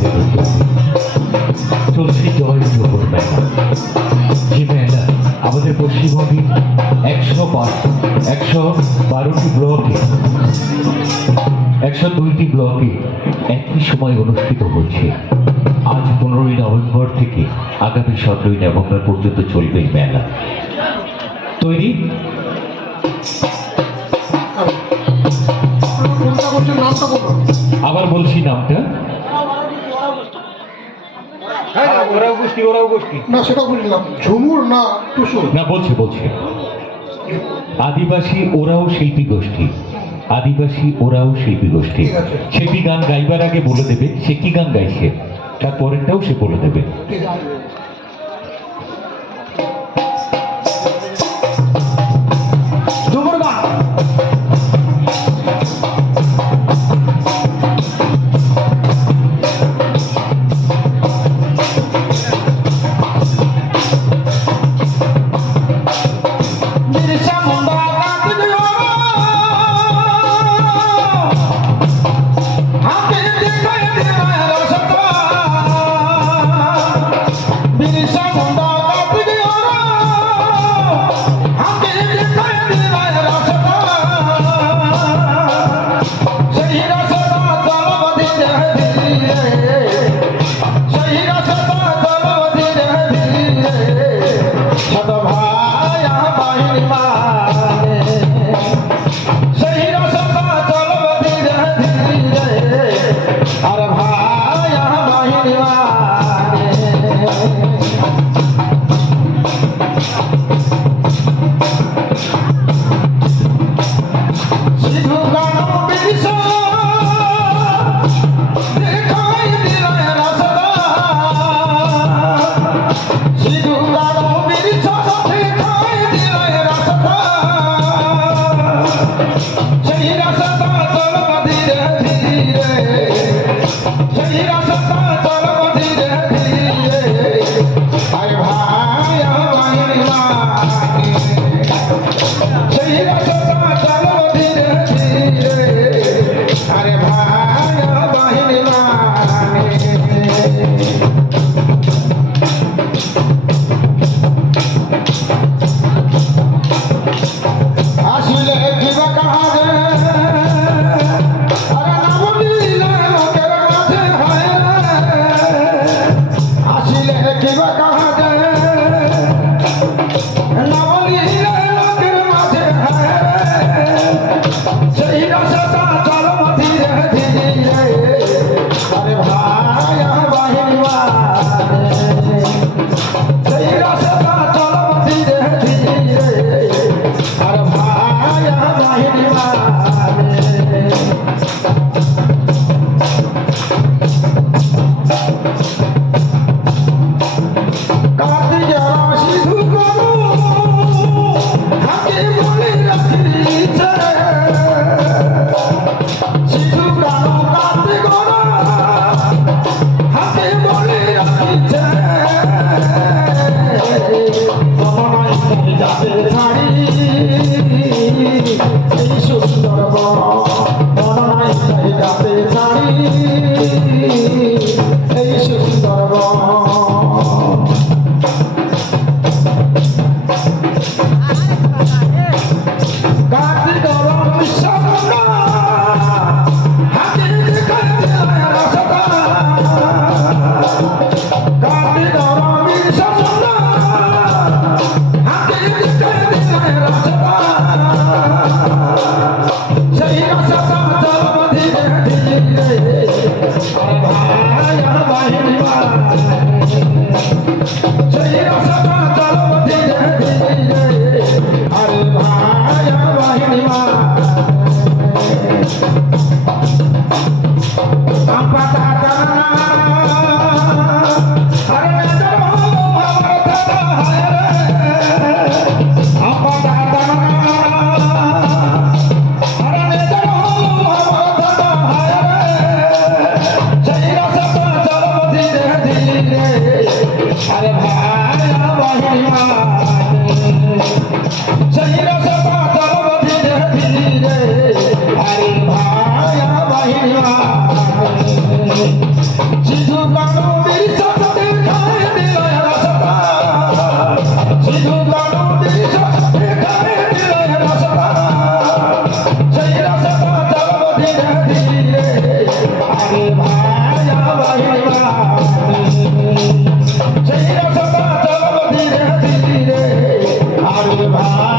ভেতর চলছে জয় জোহর মেলা। যে মেলা আমাদের পশ্চিমবঙ্গের 112টি ব্লকে 102টি ব্লকে একই সময় অনুষ্ঠিত হচ্ছে। আজ 15ই নভেম্বর থেকে আগামী 17ই নভেম্বর পর্যন্ত চলবে এই মেলা। তৈরি? আবার বলছি নামটা। আদিবাসী ওরাও শিল্পী গোষ্ঠী। আদিবাসী ওরাও শিল্পী গোষ্ঠী। সে কি গান গাইবার আগে বলে দেবে সে কি গান গাইছে, তারপরেরটাও সে বলে দেবে। अरे भाई ভাই